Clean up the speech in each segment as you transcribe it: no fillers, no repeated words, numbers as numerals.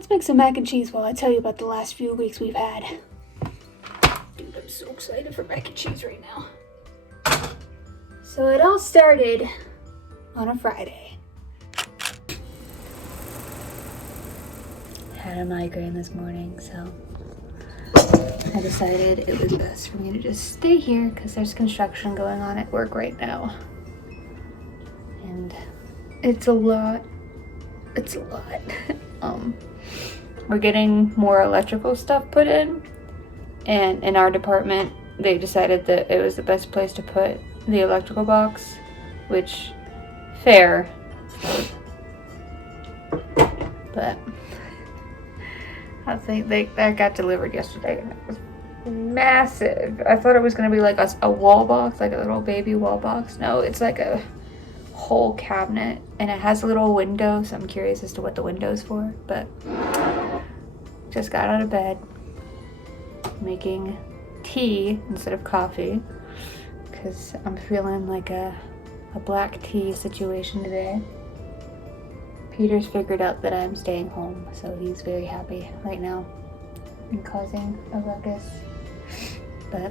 let's make some mac and cheese while I tell you about the last few weeks we've had. Dude, I'm so excited for mac and cheese right now. So it all started on a Friday. Had a migraine this morning, so I decided it was best for me to just stay here because there's construction going on at work right now. And it's a lot. It's a lot. We're getting more electrical stuff put in, and in our department they decided that it was the best place to put the electrical box, which fair, but I think that got delivered yesterday and it was massive. I thought it was gonna be like a wall box, like a little baby wall box. No, it's like a whole cabinet, and it has a little window, so I'm curious as to what the window's for. But just got out of bed, making tea instead of coffee because I'm feeling like a black tea situation today. Peter's figured out that I'm staying home, so he's very happy right now and causing a ruckus, but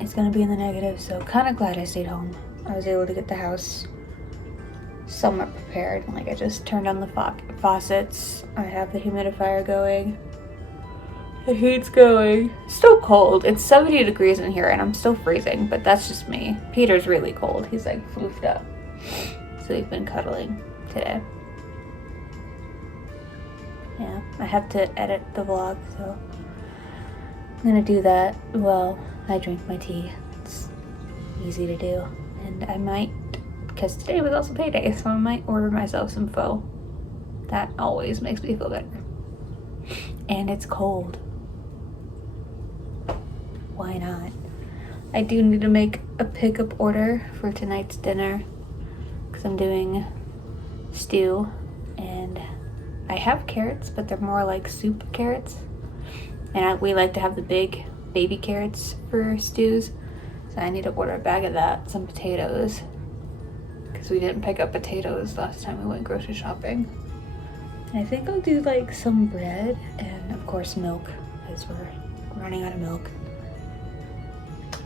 it's gonna be in the negative, so kind of glad I stayed home. I was able to get the house somewhat prepared. Like, I just turned on the faucets. I have the humidifier going. The heat's going. Still cold. It's 70 degrees in here and I'm still freezing, but that's just me. Peter's really cold. He's like floofed up. So we've been cuddling today. Yeah, I have to edit the vlog, so I'm gonna do that while I drink my tea. It's easy to do. And I might, because today was also payday, so I might order myself some pho. That always makes me feel better. And it's cold. Why not? I do need to make a pickup order for tonight's dinner because I'm doing stew, and I have carrots, but they're more like soup carrots. And we like to have the big baby carrots for stews. So I need to order a bag of that, some potatoes, because we didn't pick up potatoes last time we went grocery shopping. And I think I'll do like some bread and of course milk, because we're running out of milk.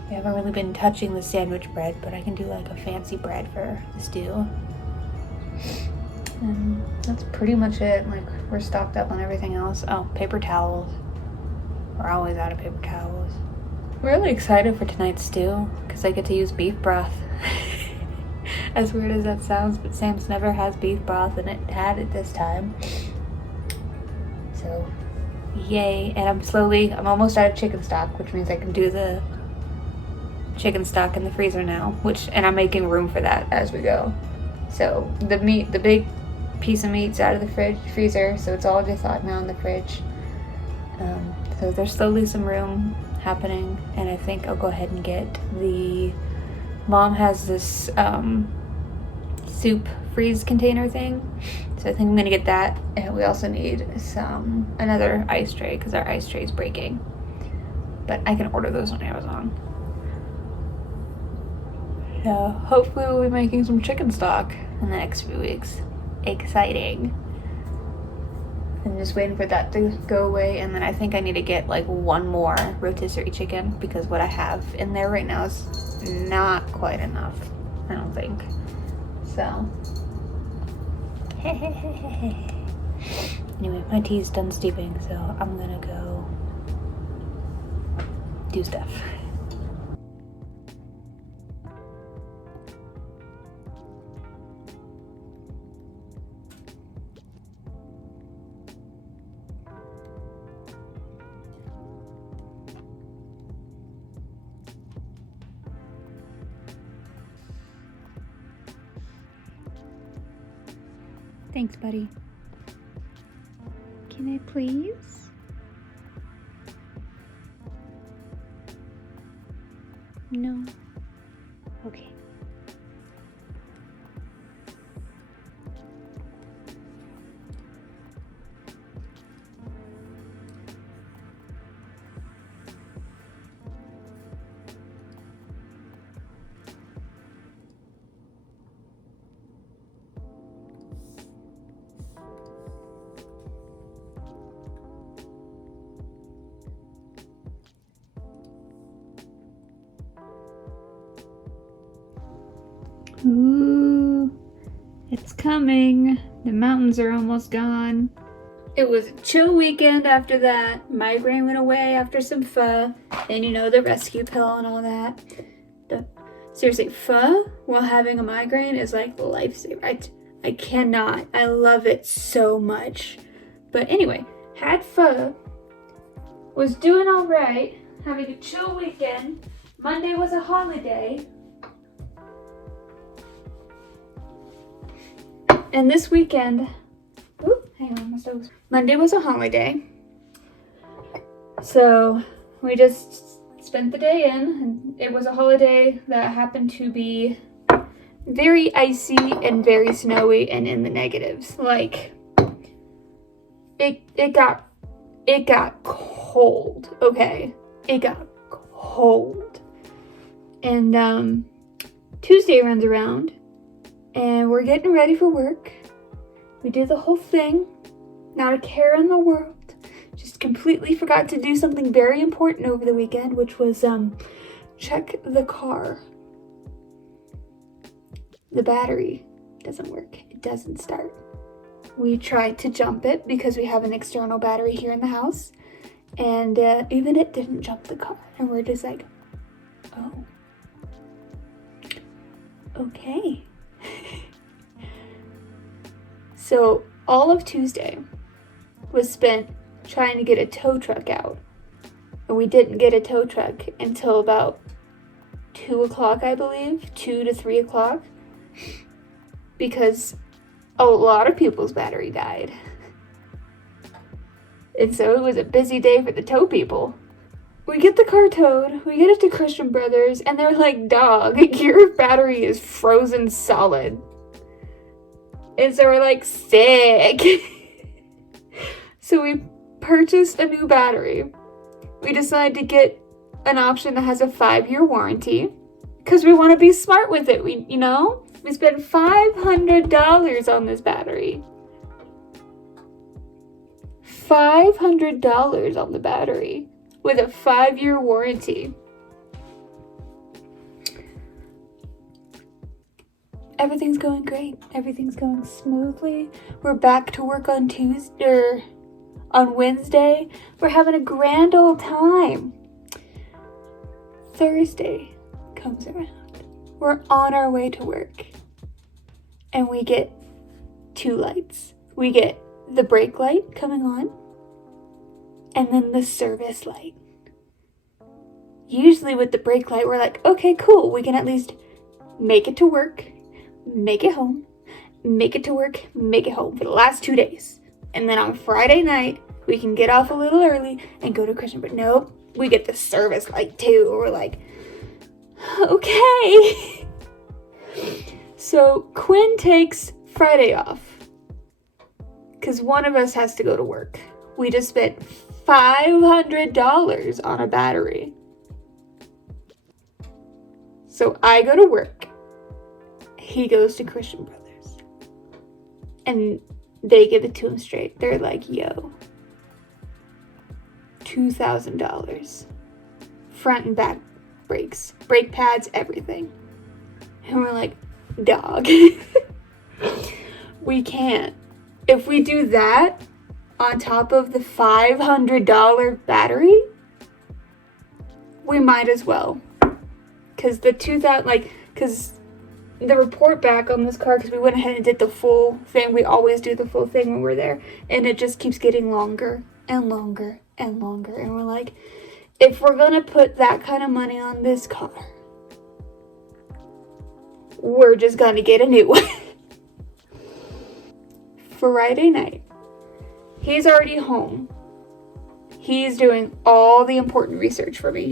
We haven't really been touching the sandwich bread, but I can do like a fancy bread for the stew. And that's pretty much it. Like, we're stocked up on everything else. Oh, paper towels. We're always out of paper towels. Really excited for tonight's stew because I get to use beef broth. As weird as that sounds, but Sam's never has beef broth and it had it this time. So, yay. And I'm almost out of chicken stock, which means I can do the chicken stock in the freezer now, and I'm making room for that as we go. So the big piece of meat's out of the freezer, so it's all just thawed now in the fridge. So there's slowly some room happening, and I think I'll go ahead and get Mom has this soup freeze container thing, so I think I'm gonna get that. And we also need another ice tray because our ice tray is breaking, but I can order those on Amazon. So hopefully we'll be making some chicken stock in the next few weeks. Exciting. I'm just waiting for that to go away, and then I think I need to get like one more rotisserie chicken because what I have in there right now is not quite enough, I don't think. So, anyway, my tea's done steeping, so I'm gonna go do stuff. Thanks, buddy. Can I please? No? Okay. It's coming. The mountains are almost gone. It was a chill weekend after that. Migraine went away after some pho. And you know, the rescue pill and all that. Seriously, pho while having a migraine is like the lifesaver. I cannot. I love it so much. But anyway, had pho. Was doing all right. Having a chill weekend. Monday was a holiday. And this weekend, hang on, my stove's. Monday was a holiday. So we just spent the day in, and it was a holiday that happened to be very icy and very snowy and in the negatives. Like, it got cold, okay? It got cold. And Tuesday runs around, and we're getting ready for work. We do the whole thing, not a care in the world. Just completely forgot to do something very important over the weekend, which was check the car. The battery doesn't work. It doesn't start. We tried to jump it because we have an external battery here in the house, and even it didn't jump the car. And we're just like, oh, okay. So all of Tuesday was spent trying to get a tow truck out. And we didn't get a tow truck until about 2 o'clock, I believe. 2 to 3 o'clock. Because a lot of people's battery died. And so it was a busy day for the tow people. We get the car towed. We get it to Christian Brothers. And they're like, dog, your battery is frozen solid. And so we're like, sick. So we purchased a new battery. We decided to get an option that has a 5-year warranty because we want to be smart with it. We spent $500 on this battery. $500 on the battery with a 5-year warranty. Everything's going great. Everything's going smoothly. We're back to work on Wednesday. We're having a grand old time. Thursday comes around. We're on our way to work. And we get 2 lights. We get the brake light coming on. And then the service light. Usually with the brake light, we're like, okay, cool. We can at least make it to work. Make it home, make it to work, make it home for the last 2 days. And then on Friday night, we can get off a little early and go to Christian. But nope, we get the service light too. We're like, okay. So Quinn takes Friday off because one of us has to go to work. We just spent $500 on a battery. So I go to work. He goes to Christian Brothers. And they give it to him straight. They're like, yo, $2,000. Front and back brakes. Brake pads, everything. And we're like, dog. We can't. If we do that on top of the $500 battery, we might as well. Because the report back on this car, because we went ahead and did the full thing. We always do the full thing when we're there. And it just keeps getting longer and longer and longer. And we're like, if we're going to put that kind of money on this car, we're just going to get a new one. Friday night, he's already home. He's doing all the important research for me,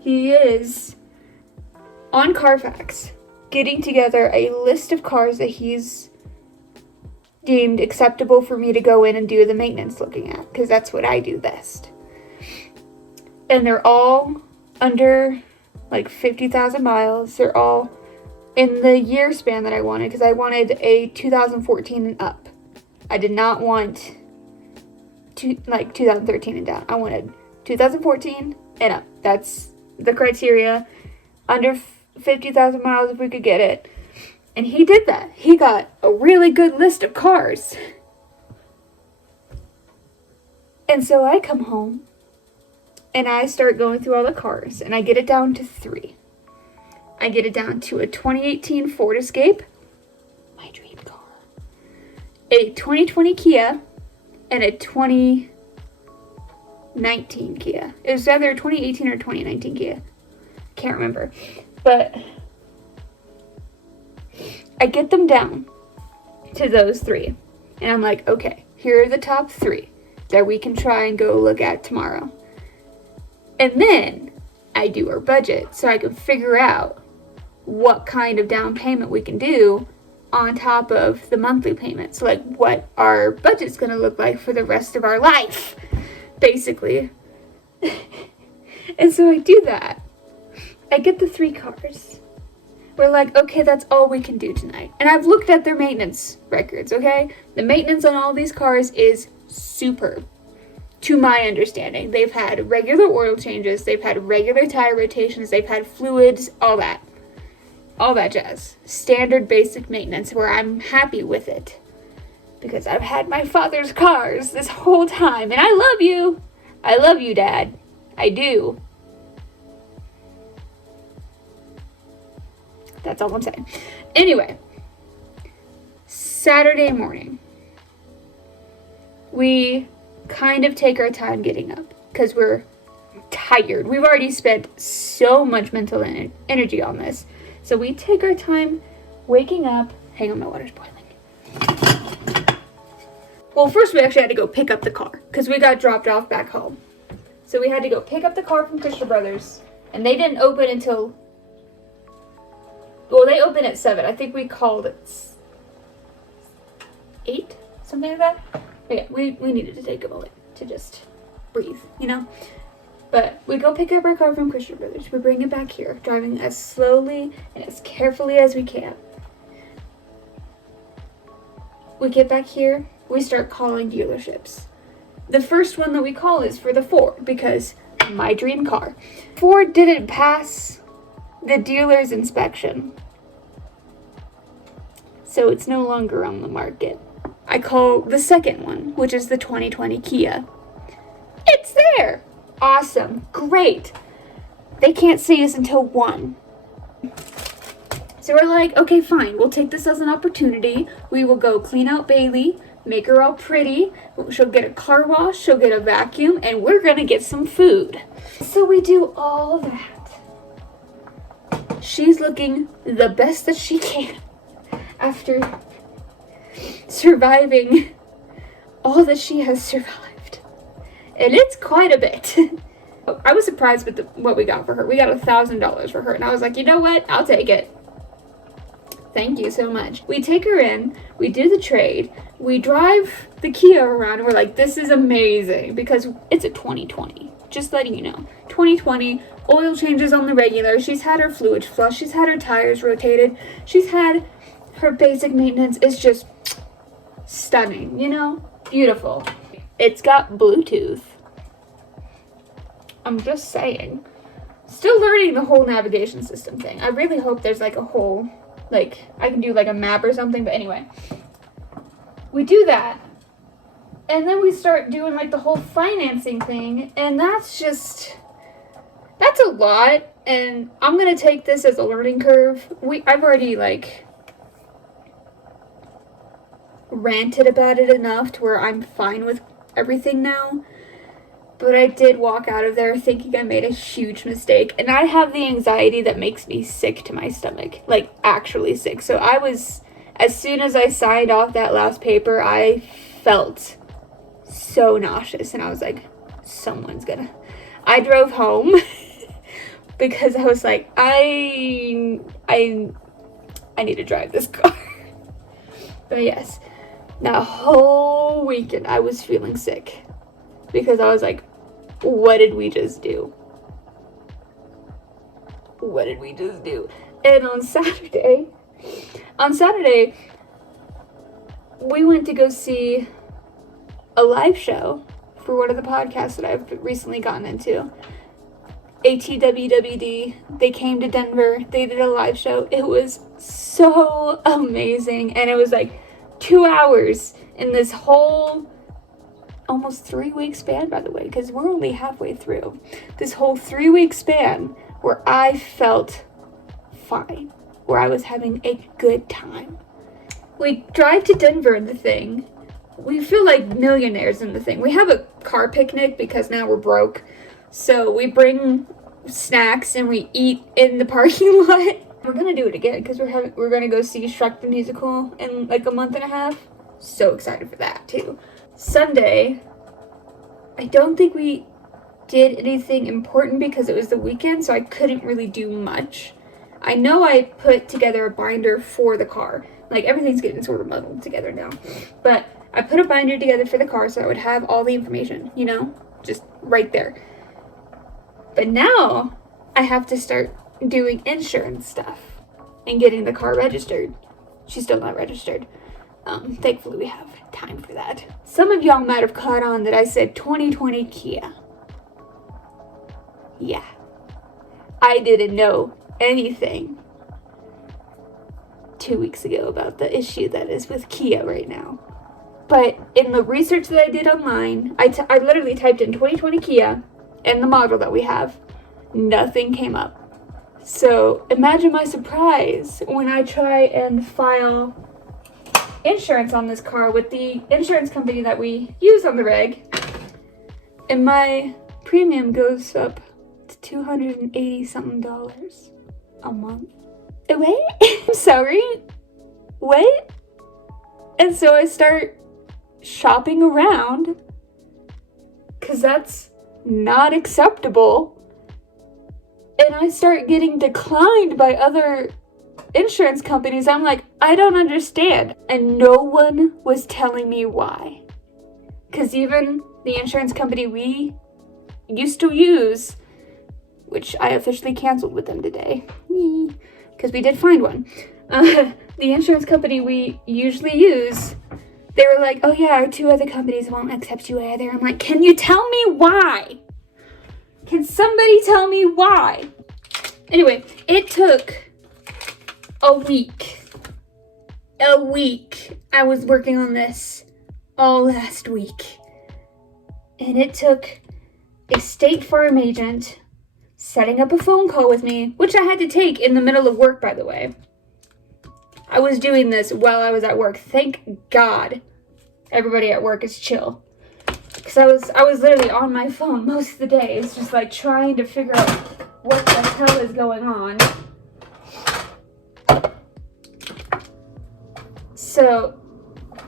He is on Carfax, getting together a list of cars that he's deemed acceptable for me to go in and do the maintenance looking at, because that's what I do best. And they're all under like 50,000 miles. They're all in the year span that I wanted, because I wanted a 2014 and up. I did not want 2013 and down. I wanted 2014 and up. That's the criteria. Under 50,000 miles if we could get it. And he did that. He got a really good list of cars. And so I come home and I start going through all the cars and I get it down to 3. I get it down to a 2018 Ford Escape, my dream car, a 2020 Kia, and a 2019 Kia. It was either 2018 or 2019 Kia. Can't remember. But I get them down to those 3. And I'm like, okay, here are the top 3 that we can try and go look at tomorrow. And then I do our budget so I can figure out what kind of down payment we can do on top of the monthly payments. So like what our budget's going to look like for the rest of our life, basically. And so I do that. I get the 3 cars. We're like, okay, that's all we can do tonight. And I've looked at their maintenance records, okay? The maintenance on all these cars is superb. To my understanding, they've had regular oil changes, they've had regular tire rotations, they've had fluids, all that jazz. Standard basic maintenance where I'm happy with it. Because I've had my father's cars this whole time. And I love you. I love you, Dad. I do. That's all I'm saying. Anyway. Saturday morning. We kind of take our time getting up. Because we're tired. We've already spent so much mental energy on this. So we take our time waking up. Hang on, my water's boiling. Well, first we actually had to go pick up the car because we got dropped off back home. So we had to go pick up the car from Christian Brothers, and they didn't open until, well, they opened at 7. I think we called at 8, something like that. But yeah, we needed to take a moment to just breathe, you know? But we go pick up our car from Christian Brothers. We bring it back here, driving as slowly and as carefully as we can. We get back here, we start calling dealerships. The first one that we call is for the Ford, because my dream car. Ford didn't pass the dealer's inspection, so it's no longer on the market. I call the second one, which is the 2020 Kia. It's there! Awesome. Great. They can't see us until 1. So we're like, okay, fine. We'll take this as an opportunity. We will go clean out Bailey, make her all pretty. She'll get a car wash, she'll get a vacuum, and we're going to get some food. So we do all that. She's looking the best that she can after surviving all that she has survived. And it's quite a bit. I was surprised with what we got for her. We got $1,000 for her. And I was like, you know what? I'll take it. Thank you so much. We take her in. We do the trade. We drive the Kia around. And we're like, this is amazing. Because it's a 2020. Just letting you know. 2020. Oil changes on the regular. She's had her fluids flushed. She's had her tires rotated. She's had her basic maintenance. It's just stunning. You know? Beautiful. It's got Bluetooth. I'm just saying. Still learning the whole navigation system thing. I really hope there's like a whole, like, I can do like a map or something. But anyway. We do that. And then we start doing like the whole financing thing. And that's a lot. And I'm going to take this as a learning curve. I've already like ranted about it enough to where I'm fine with everything now, but I did walk out of there thinking I made a huge mistake, and I have the anxiety that makes me sick to my stomach, like actually sick. So as soon as I signed off that last paper, I felt so nauseous, and I was like, I drove home because I was like, I need to drive this car. But yes. That whole weekend, I was feeling sick because I was like, what did we just do? What did we just do? And on Saturday, we went to go see a live show for one of the podcasts that I've recently gotten into. ATWWD. They came to Denver. They did a live show. It was so amazing. And it was like 2 hours in this whole almost 3-week span, by the way, because we're only halfway through. This whole 3-week span where I felt fine, where I was having a good time. We drive to Denver in the thing. We feel like millionaires in the thing. We have a car picnic because now we're broke. So we bring snacks and we eat in the parking lot. We're gonna do it again because we're gonna go see Shrek the Musical in like a month and a half. So excited for that too. Sunday, I don't think we did anything important because it was the weekend, so I couldn't really do much. I know I put together a binder for the car. Like, everything's getting sort of muddled together now. But I put a binder together for the car so I would have all the information, you know? Just right there. But now, I have to start doing insurance stuff and getting the car registered. She's still not registered. Thankfully, we have time for that. Some of y'all might have caught on that I said 2020 Kia. Yeah. I didn't know anything 2 weeks ago about the issue that is with Kia right now. But in the research that I did online, I literally typed in 2020 Kia and the model that we have. Nothing came up. So imagine my surprise when I try and file insurance on this car with the insurance company that we use on the reg, and my premium goes up to $280 something a month. Wait, I'm sorry, wait. And so I start shopping around because that's not acceptable, and I start getting declined by other insurance companies. I'm like, I don't understand. And no one was telling me why. Because even the insurance company we used to use, which I officially canceled with them today, because we did find one. The insurance company we usually use, they were like, oh yeah, our 2 other companies won't accept you either. I'm like, can you tell me why? Can somebody tell me why? Anyway, it took a week. I was working on this all last week. And it took a State Farm agent setting up a phone call with me, which I had to take in the middle of work, by the way. I was doing this while I was at work. Thank God everybody at work is chill. Because I was literally on my phone most of the day. It's just like trying to figure out what the hell is going on. So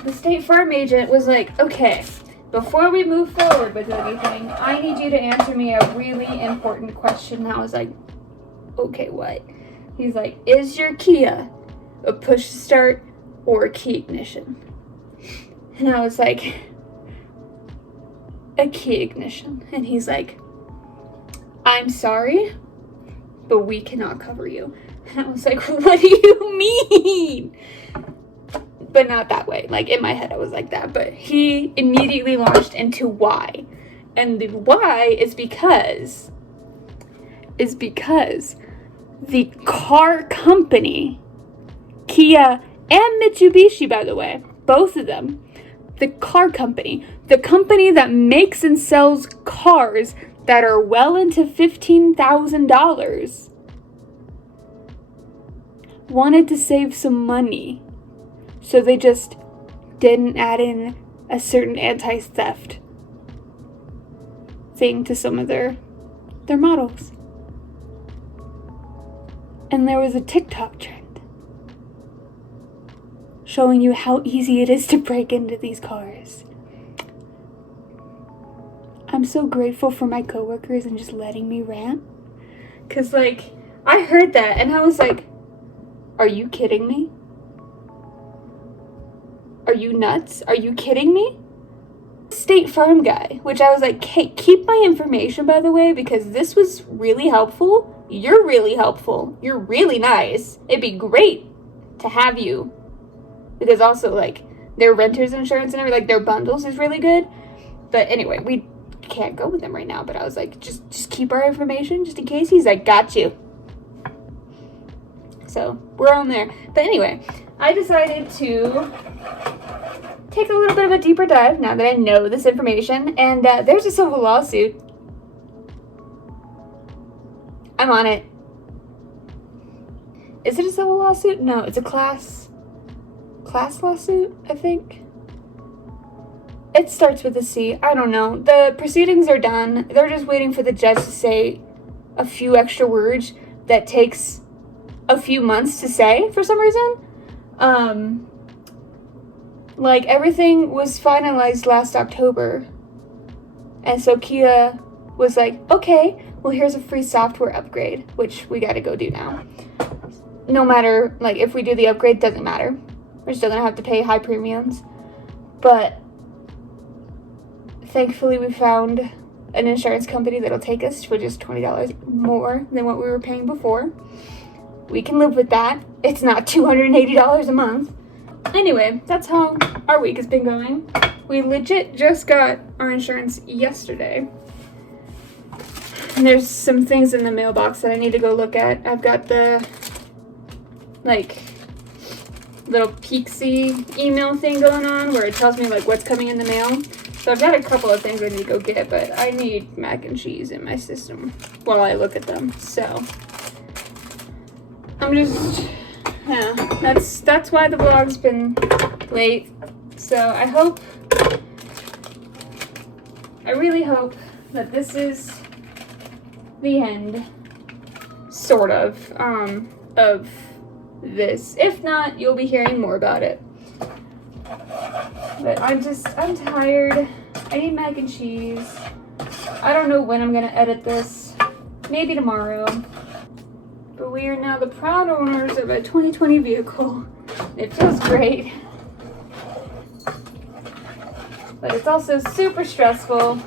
the State Farm agent was like, okay, before we move forward with anything, I need you to answer me a really important question. And I was like, okay, what? He's like, is your Kia a push to start or a key ignition? And I was like, a key ignition. And he's like, I'm sorry, but we cannot cover you. And I was like, what do you mean? But not that way. Like, in my head, I was like that. But he immediately launched into why. And the why is because the car company, Kia and Mitsubishi, by the way, both of them, the car company, the company that makes and sells cars that are well into $15,000, wanted to save some money. So they just didn't add in a certain anti-theft thing to some of their models. And there was a TikTok trend showing you how easy it is to break into these cars. I'm so grateful for my coworkers and just letting me rant. Cause like, I heard that and I was like, are you kidding me? Are you nuts? Are you kidding me? State Farm guy, which I was like, hey, keep my information, by the way, because this was really helpful. You're really helpful. You're really nice. It'd be great to have you. Because also, like, their renter's insurance and everything, like, their bundles is really good. But anyway, we can't go with him right now. But I was like, just keep our information just in case. He's like, got you. So we're on there. But anyway, I decided to take a little bit of a deeper dive now that I know this information. And there's a civil lawsuit. I'm on it. Is it a civil lawsuit? No, it's a class lawsuit, I think. It starts with a C. I don't know. The proceedings are done. They're just waiting for the judge to say a few extra words that takes a few months to say for some reason. Like, everything was finalized last October. And so Kia was like, okay, well, here's a free software upgrade, which we gotta go do now. No matter, like, if we do the upgrade, doesn't matter. We're still gonna have to pay high premiums. But thankfully we found an insurance company that'll take us for just $20 more than what we were paying before. We can live with that. It's not $280 a month. Anyway, that's how our week has been going. We legit just got our insurance yesterday. And there's some things in the mailbox that I need to go look at. I've got the, like, little Peaksy email thing going on where it tells me, like, what's coming in the mail. So I've got a couple of things I need to go get, but I need mac and cheese in my system while I look at them. So I'm just, yeah, that's why the vlog's been late. So I really hope that this is the end, sort of this. If not, you'll be hearing more about it. But I'm tired. I need mac and cheese. I don't know when I'm gonna edit this. Maybe tomorrow. But we are now the proud owners of a 2020 vehicle. It feels great. But it's also super stressful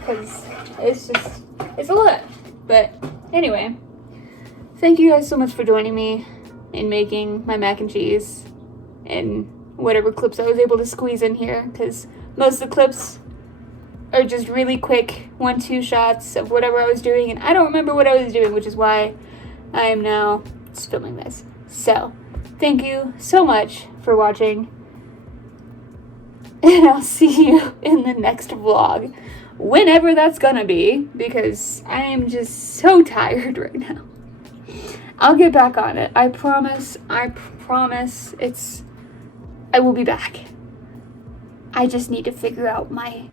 because it's a lot. But anyway, thank you guys so much for joining me in making my mac and cheese and whatever clips I was able to squeeze in here, because most of the clips are just really quick 1-2 shots of whatever I was doing, and I don't remember what I was doing, which is why I am now just filming this. So thank you so much for watching, and I'll see you in the next vlog, whenever that's gonna be, because I am just so tired right now. I'll get back on it. I promise. I will be back. I just need to figure out my